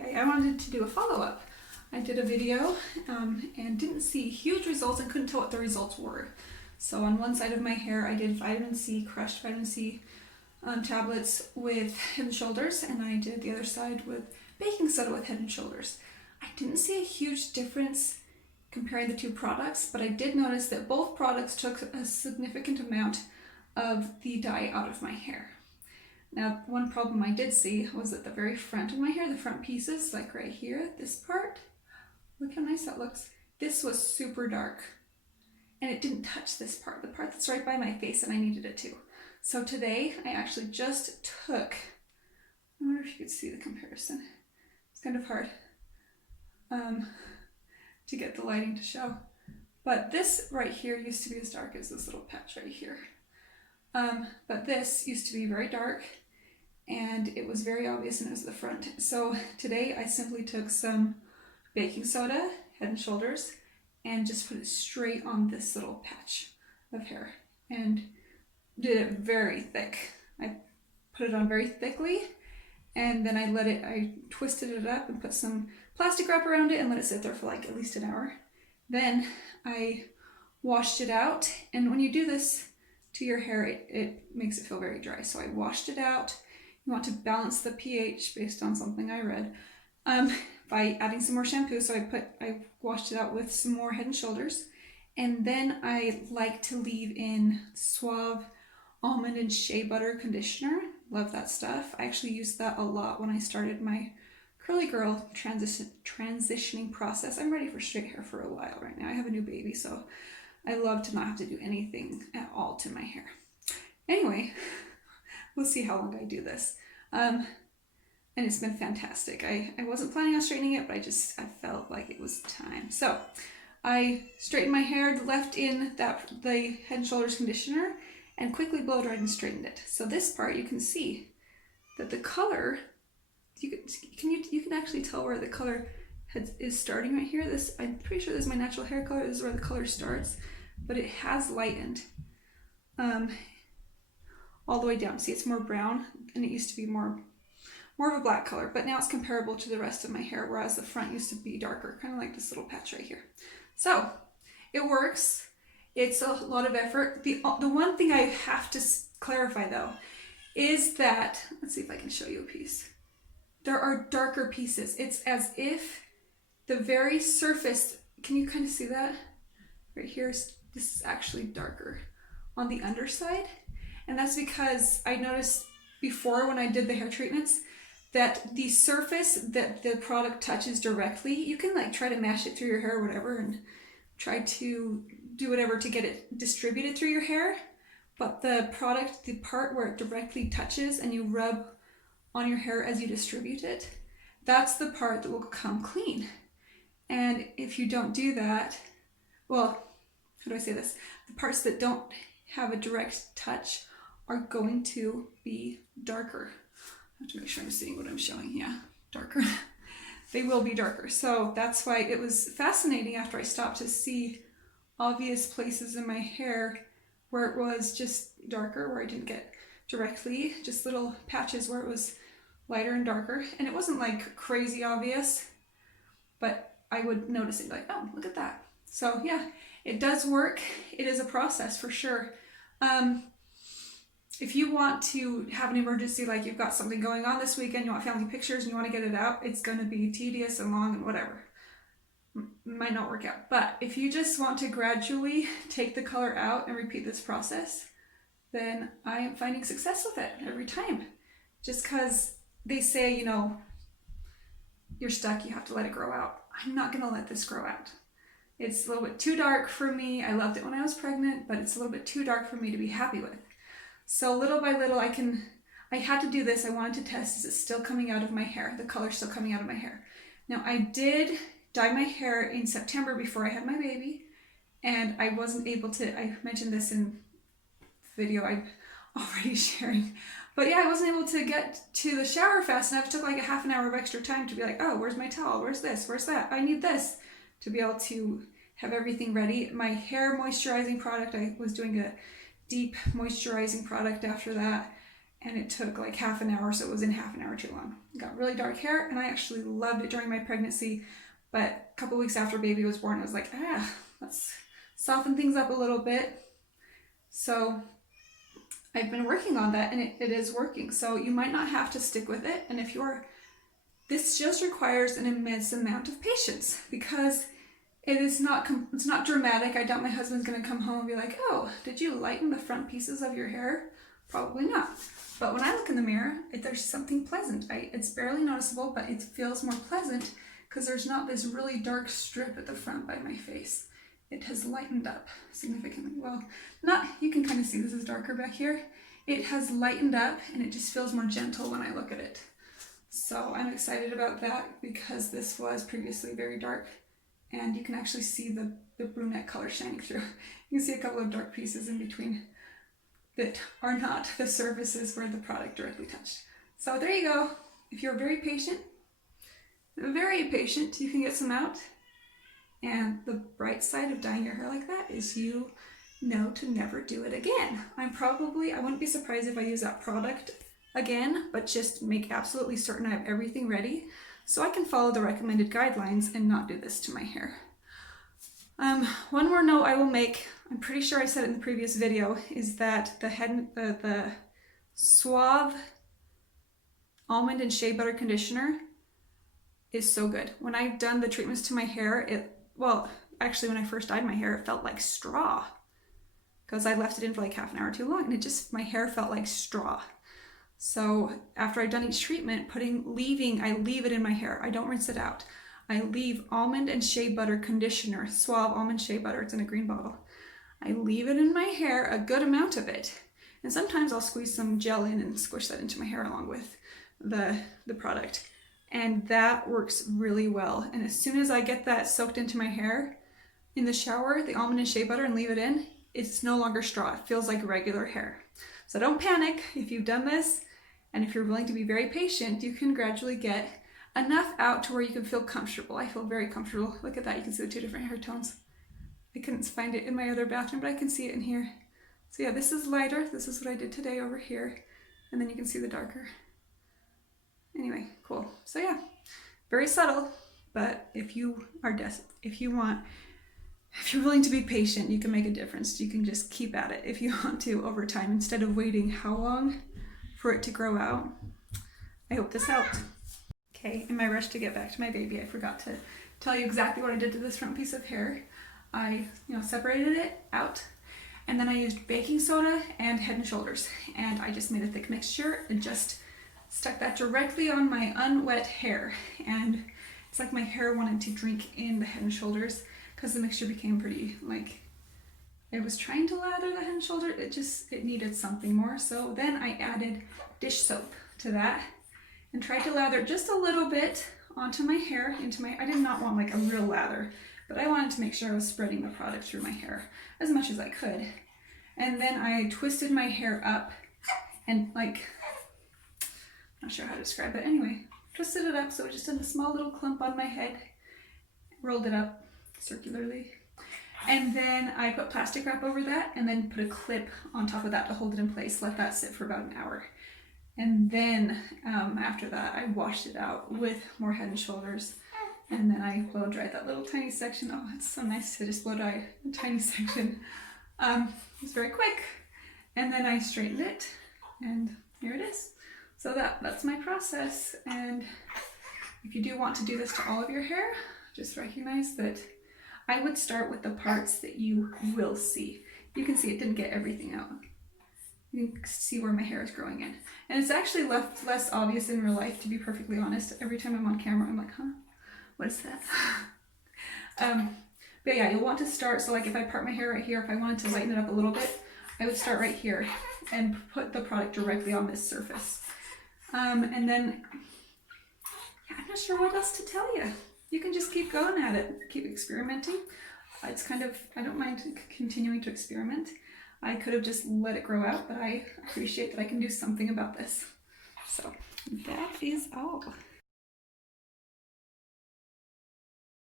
Okay, I wanted to do a follow-up. I did a video and didn't see huge results and couldn't tell what the results were. So on one side of my hair, I did vitamin C, crushed vitamin C tablets with Head & Shoulders, and I did the other side with baking soda with Head & Shoulders. I didn't see a huge difference comparing the two products, but I did notice that both products took a significant amount of the dye out of my hair. Now, one problem I did see was at the very front of my hair, the front pieces, like right here, this part. Look how nice that looks. This was super dark, and it didn't touch this part, the part that's right by my face, and I needed it to. So today, I actually just took, I wonder if you could see the comparison. It's kind of hard to get the lighting to show. But this right here used to be as dark as this little patch right here. But this used to be very dark, and it was very obvious, and it was the front. So today I simply took some baking soda, Head & Shoulders, and just put it straight on this little patch of hair and did it very thick. I put it on very thickly, and then I twisted it up and put some plastic wrap around it and let it sit there for like at least an hour. Then I washed it out, and when you do this to your hair, it makes it feel very dry. So I washed it out. You want to balance the pH based on something I read by adding some more shampoo. So I washed it out with some more Head & Shoulders, and then I like to leave in Suave almond and shea butter conditioner. Love that stuff. I actually used that a lot when I started my curly girl transitioning process. I'm ready for straight hair for a while right now. I have a new baby, so I love to not have to do anything at all to my hair. Anyway, we'll see how long I do this. And it's been fantastic. I wasn't planning on straightening it, but I felt like it was time. So I straightened my hair, left in the Head & Shoulders conditioner, and quickly blow dried and straightened it. So this part, you can see that the color, you can actually tell where the color is starting right here. I'm pretty sure this is my natural hair color. This is where the color starts, but it has lightened all the way down. See, it's more brown, and it used to be more of a black color, but now it's comparable to the rest of my hair, whereas the front used to be darker, kind of like this little patch right here. So it works. It's a lot of effort. The one thing I have to clarify though is that, let's see if I can show you a piece. There are darker pieces. It's as if the very surface, can you kind of see that? Right here, this is actually darker on the underside. And that's because I noticed before when I did the hair treatments that the surface that the product touches directly, you can like try to mash it through your hair or whatever and try to do whatever to get it distributed through your hair. But the product, the part where it directly touches and you rub on your hair as you distribute it, that's the part that will come clean. And if you don't do that, well, how do I say this? The parts that don't have a direct touch are going to be darker. I have to make sure I'm seeing what I'm showing. Yeah, darker. They will be darker. So that's why it was fascinating after I stopped to see obvious places in my hair where it was just darker, where I didn't get directly, just little patches where it was lighter and darker. And it wasn't like crazy obvious, but I would notice it like, oh, look at that. So yeah, it does work. It is a process for sure. If you want to have an emergency, like you've got something going on this weekend, you want family pictures and you want to get it out, it's going to be tedious and long and whatever. Might not work out. But if you just want to gradually take the color out and repeat this process, then I am finding success with it every time. Just because they say, you know, you're stuck, you have to let it grow out. I'm not going to let this grow out. It's a little bit too dark for me. I loved it when I was pregnant, but it's a little bit too dark for me to be happy with. So little by little, I had to do this. I wanted to test, is it still coming out of my hair? The color's still coming out of my hair. Now I did dye my hair in September before I had my baby, and I wasn't able to, I mentioned this in the video I'm already sharing, but yeah, I wasn't able to get to the shower fast enough. It took like a half an hour of extra time to be like, oh, where's my towel? Where's this? Where's that? I need this to be able to have everything ready. My hair moisturizing product, I was doing a deep moisturizing product after that, and it took like half an hour, so it was in half an hour too long. I got really dark hair, and I actually loved it during my pregnancy, but a couple weeks after baby was born, I was like, let's soften things up a little bit. So I've been working on that, and it is working. So you might not have to stick with it, and if you're, this just requires an immense amount of patience, because it's not dramatic. I doubt my husband's gonna come home and be like, oh, did you lighten the front pieces of your hair? Probably not. But when I look in the mirror, there's something pleasant. It's barely noticeable, but it feels more pleasant because there's not this really dark strip at the front by my face. It has lightened up significantly. Well, you can kind of see this is darker back here. It has lightened up, and it just feels more gentle when I look at it. So I'm excited about that, because this was previously very dark, and you can actually see the brunette color shining through. You can see a couple of dark pieces in between that are not the surfaces where the product directly touched. So there you go. If you're very patient, you can get some out. And the bright side of dyeing your hair like that is you know to never do it again. I wouldn't be surprised if I use that product again, but just make absolutely certain I have everything ready so I can follow the recommended guidelines and not do this to my hair. One more note I will make, I'm pretty sure I said it in the previous video, is that the Suave Almond and Shea Butter Conditioner is so good. When I've done the treatments to my hair, actually when I first dyed my hair, it felt like straw, because I left it in for like half an hour too long, and my hair felt like straw. So after I've done each treatment, I leave it in my hair. I don't rinse it out. I leave Almond and Shea Butter Conditioner, Suave Almond Shea Butter, it's in a green bottle. I leave it in my hair, a good amount of it. And sometimes I'll squeeze some gel in and squish that into my hair along with the product. And that works really well. And as soon as I get that soaked into my hair in the shower, the almond and shea butter, and leave it in, it's no longer straw. It feels like regular hair. So don't panic if you've done this. And if you're willing to be very patient, you can gradually get enough out to where you can feel comfortable. I feel very comfortable. Look at that. You can see the two different hair tones. I couldn't find it in my other bathroom, but I can see it in here. So yeah, this is lighter. This is what I did today over here. And then you can see the darker. Anyway, cool. So yeah, very subtle, but if you're willing to be patient, you can make a difference. You can just keep at it if you want to over time, instead of waiting how long for it to grow out. I hope this helped. Okay, in my rush to get back to my baby, I forgot to tell you exactly what I did to this front piece of hair. I, separated it out, and then I used baking soda and Head and Shoulders, and I just made a thick mixture and just stuck that directly on my unwet hair. And it's like my hair wanted to drink in the Head and Shoulders because the mixture became pretty, it was trying to lather the Head and Shoulder. It needed something more. So then I added dish soap to that and tried to lather just a little bit onto my hair, I did not want like a real lather, but I wanted to make sure I was spreading the product through my hair as much as I could. And then I twisted my hair up and I'm not sure how to describe it. Anyway, twisted it up so it just had a small little clump on my head, rolled it up circularly. And then I put plastic wrap over that and then put a clip on top of that to hold it in place, let that sit for about an hour. And then after that, I washed it out with more Head and Shoulders. And then I blow dried that little tiny section. Oh, it's so nice to just blow dry a tiny section. It's very quick. And then I straightened it, and here it is. So that's my process. And if you do want to do this to all of your hair, just recognize that I would start with the parts that you will see. You can see it didn't get everything out. You can see where my hair is growing in. And it's actually less obvious in real life, to be perfectly honest. Every time I'm on camera, I'm like, huh? What is that? But yeah, you'll want to start, so if I part my hair right here, if I wanted to lighten it up a little bit, I would start right here and put the product directly on this surface. And then, I'm not sure what else to tell you. You can just keep going at it, keep experimenting. I don't mind continuing to experiment. I could have just let it grow out, but I appreciate that I can do something about this. So that is all.